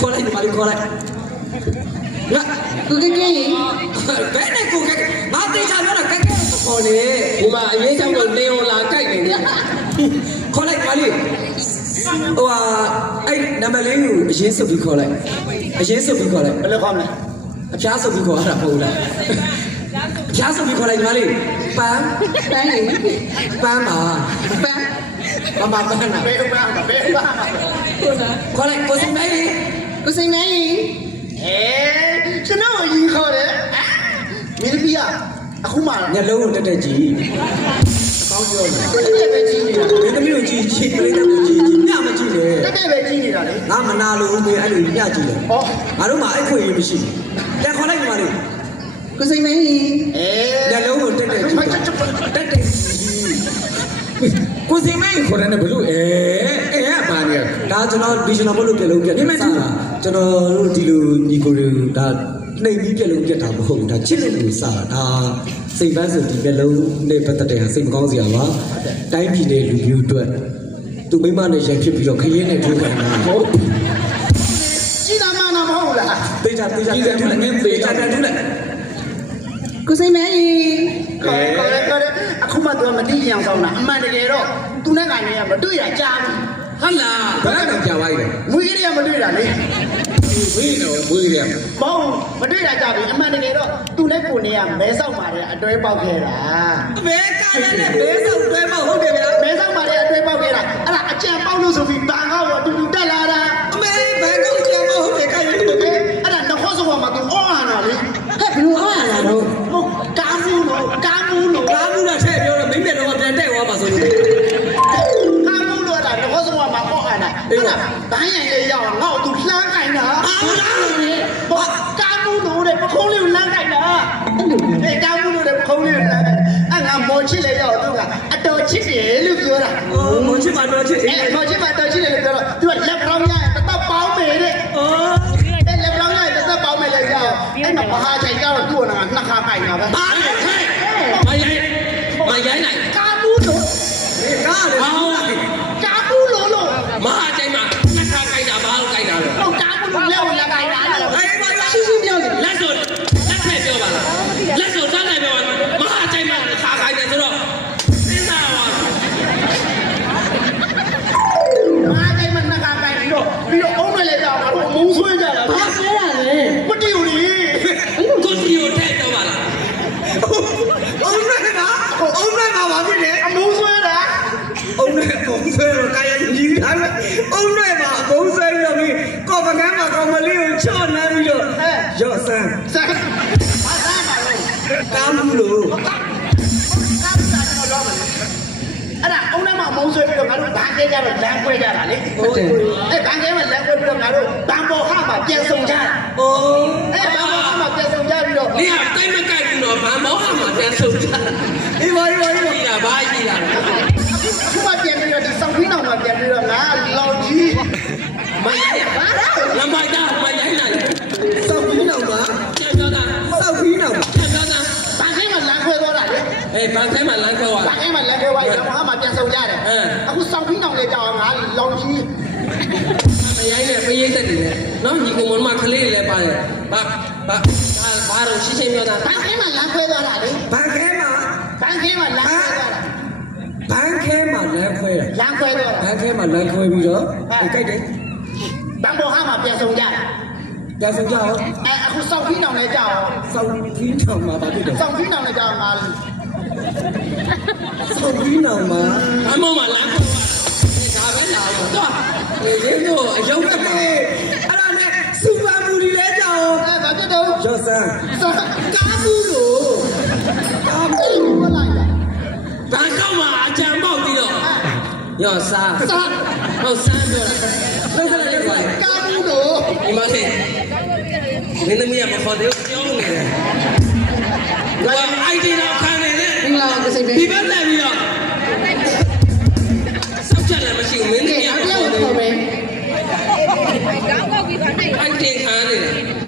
ခေါ်လိုက်ဒီမှာခေါ်လိုက်ငါကိုကဲဘယ်နဲ့ကိုကဲငါတေချာပြောတာကဲခေါ်လေဒီမှာအရေးကြောင့်တော့နေအောင်လာကြိုက်နေတယ်ခေါ်လိုက်ပါလေဟိုအဲ့နံပါတ်လေးကိုအရင်စုပ်ပြီးခေါ်လိုက်အရင်စုပ်ပြီးခေါ်လိုက်ဘယ်လိုခေါ်မလဲအပြားစုပ်ပြီးခေါ်ရတာဟုတ်လားအပြားစုပ်ပြီးခေါ်လိုက်ဒီမှာလေပန်းပါမပန်းနာဘယ်ပန်းခေါ်လိုက်ကိုစိမ့်မဲကျွန်တော်ရင်ခေါ်တယ်မင်းပြအခုမှညလုံးကိုတက်ကြည့်အကောင်းပြောတယ်တက်ပဲကြည့်နေတာမင်းသမီးကိုကြည့်ပြိတ္တကိုကြည့်ညမကြည့်လေတက်ပဲကြည့်နေတာလေငါမနာလို့မင်းအဲ့လိုညကြည့်တယ်ငါတို့မှအဲ့ခွေရမရှိဘူးပြန်ခေါ်လိုက်ဒီမှာလေကိုစိမ့်မဲညလုံးကိုတက်ကြည့်ကိုစိမ့်မဲခေါ်တယ်ဘယ်လိုပါနေဒါကျွန်တော်ဒီကျွန်တော်ဘလို့ပြလုံးပြနေမှာကျွန်တော်တို့ဒီလိုညီကိုတွေဒါနှိမ်ပြီးပြလုံးပြတာမဟုတ်ဘူးဒါချစ်လို့လို့စားတာဒါစိတ်ပန်းဆိုဒီပြလုံးနဲ့ပတ်သက်တဲ့ဟာစိတ်မကောင်းစရာပါတိုင်းပြည်နဲ့လူမျိုးအတွက်သူမိမနဲ့ရန်ဖြစ်ပြီးတော့ခရင်းနဲ့ထိုးခံတာဟုတ်ကြည်တာမှမဟုတ်လားတေချာထူးလိုက်ကိုစိမ့်မဲခေါ်အခုမှသူကမသိကြအောင်ဆောင်တာအမှန်တကယ်တော့သူနဲ့ကနေကမတွေ့ရကြာဘူးဟုတ်လားဘယ်တော့ကြာပါ့လဲမွေးရမတွေ့တာလေမွေးရဘောင်းမတွေ့တာကြာပြီအမှန်တကယ်တော့သူနဲ့ကိုနေကမဲဆောက်ပါတယ်အတွဲပေါက်ခဲ့တာမဲကားနဲ့မဲဆောက်အတွဲပေါက်ဟုတ်တယ်ဗျာမဲဆောက်ပါတယ်အတွဲပေါက်ခဲ့တာအဲ့ဒါအကြံပေါက်လို့ဆိုပြီးဘန်ကောက်ရောတူတက်လာတာအမေဘန်ကောက်ကြံပေါက်ဟုတ်တယ်ခိုင်းတယ်အဲ့ဒါတော့ဆိုမှသူအော်ဟာတာလေဟဲ့ဘယ်လိုအော်ဟာတာတော့ကားဘူးလားထည့်ပြောတော့မိမတော့ပြန်တက်သွားပါဆိုလို့ကားဘူးလို့အဲ့ဒါတော့ဆိုမှအော်ဟာတာအဲ့ဒါဘိုင်းရင်လေးရောက်ငါ့ကိုသူလှမ်းခိုင်းတာဟုတ်လားဘာကားဘူးလို့တဲ့ပခုံးလေးကိုလှမ်းခိုင်းတာအဲ့ကားဘူးလို့တဲ့ပခုံးလေးကိုလှမ်းခိုင်းအဲ့ငါမော်ချစ်လေရောက်သူကအတော်ချစ်တယ်လို့ပြောတာမော်ချစ်မှာတော်ချစ်တယ်မော်ချစ်မှာတော်ချစ်တယ်လို့ပြောတော့သူကလက်ပြောင်းရရင်တသက်ပေါင်းမယ်တဲ့အဲ့လက်ပြောင်းရရင်တသက်ပေါင်းမယ်လေရောက်အဲ့မှာဘာဟာချိန်ကြတော့သူ့ကနှစ်ခါပိုင်တာပဲဘာလဲဟဲ့မရိုင်းနိုင်ကာဘူးလို့ကားလေကာဘူးလို့မဟာချိန်မှာနှစ်ခါကိုင်တာဘာလို့ကိုင်တာလဲဟုတ်ကာဘူးလို့လက်ကိုလက်ကိုင်တာလို့ရှင်းပြောတယ်လက်ဆိုလက်ဖက်ပြောပါလားလက်ဆိုစားနိုင်ပြောပါမဟာချိန်မှာခါကိုင်တယ်ဆိုတော့စဉ်းစားပါမဟာချိန်မှာနှစ်ခါကိုင်ပြီးတော့အုံးနဲ့လည်းကြောက်တာတော့မုံဆွဲကြတာဘာဆွဲတာလဲမတီယူလေကိုတီယူတဲ့တော့ပါလားအုံးနဲ့ကဘာဖြစ်လဲအမုံဆွဲတာအုံးနဲ့ပုံဆွဲတော့ကာယကြီးတာပဲအုံးနဲ့မှာပုံဆွဲပြီးတော့ပြီးကော်ပကန်းမှာကောင်မလေးကိုချော့နှမ်းပြီးတော့ရော့ဆန်းဘာသာမှာလဲကားမှုလို့အဲ့ဒါအုံးနဲ့မှာမုံဆွဲပြီးတော့ငါတို့ဘန်ကဲကြတော့လမ်းခွဲကြတာလေဟုတ်တယ်အဲ့ဘန်ကဲမှာလမ်းခွဲပြီးတော့ငါတို့ဘန်ပေါ်ခမှာပြန်ဆုံကြတာအိုးအဲ့ဘန်ပေါ်ခမှာပြန်ဆုံကြပြီးတော့နေရာတိုင်းမကိုက်ဘူးတော့ဘန်ပေါ်ခမှာပြန်ဆုံကြတာအေးပါဘာရှိတာခုမှပြန်ပြီးတော့ဒီစောက်ဖီးနောင်မှာပြန်ပြီးတော့ငါလောင်ကြီးမရိုင်းပါလမ်းမိုက်တာမရိုင်းနိုင်စောက်ဖီးနောင်မှာပြန်ပြောတာစောက်ဖီးနောင်ပြန်ပြောတာဘန်ခဲမှာလမ်းခွဲသွားတာလေအေးဘန်ခဲမှာလမ်းခွဲသွားဘန်ခဲမှာလမ်းခွဲသွားရင်ဘာမှပြန်ဆုံကြတယ်အခုစောက်ဖီးနောင်လေးကြောင်ငါလောင်ကြီးမရိုင်းနဲ့ပရိသတ်တွေနဲ့နော်ညီကောင်မကလေးတွေလည်းပါတယ်ဘာတော့ရှင်းရှင်းပြောတာဘန်ခဲမှာလမ်းခွဲသွားတာလေဘန်ခဲမှာလမ်းခွဲသွားတာဘန်ခဲမှာလမ်းခွဲတာလမ်းခွဲတော့ဘန်ခဲမှာလမ်းခွဲပြီးတော့ကြိုက်တယ်ဘန်ဘောဟာမှာပြန်ဆုံကြတာပြန်ဆုံကြအောင်အခုစောက်ဖီးနောင်လည်းကြအောင်စောက်ဖီးနောင်မှာဘာဖြစ်လဲစောက်ဖီးနောင်လည်းကြအောင်ငါစောက်ဖီးနောင်မှာဘန်ဘောမှာလမ်းခွဲသွားတာဒါပဲလာတော့ဒီလိုအယုံကလေးအဲ့ဒါနဲ့စူပါမူလီလဲကြအောင်ဘာဖြစ်တော့ရော့ဆန်းကားဘူးလို့ကားဘူးမလိုက်ဘာကောက်မှာအကြံပေါက်ပြီးတော့ရော့စားဟုတ်ဆန်းပြောတာလုံးစလိုက်ပါကားဘူးလို့ဒီမှာလေမင်းသမီးကမခေါ်သေးဘူးပြောနေတယ်ဘာအိုက်ဒီတော့ခံနေတယ်ဒီလားဒီဘက်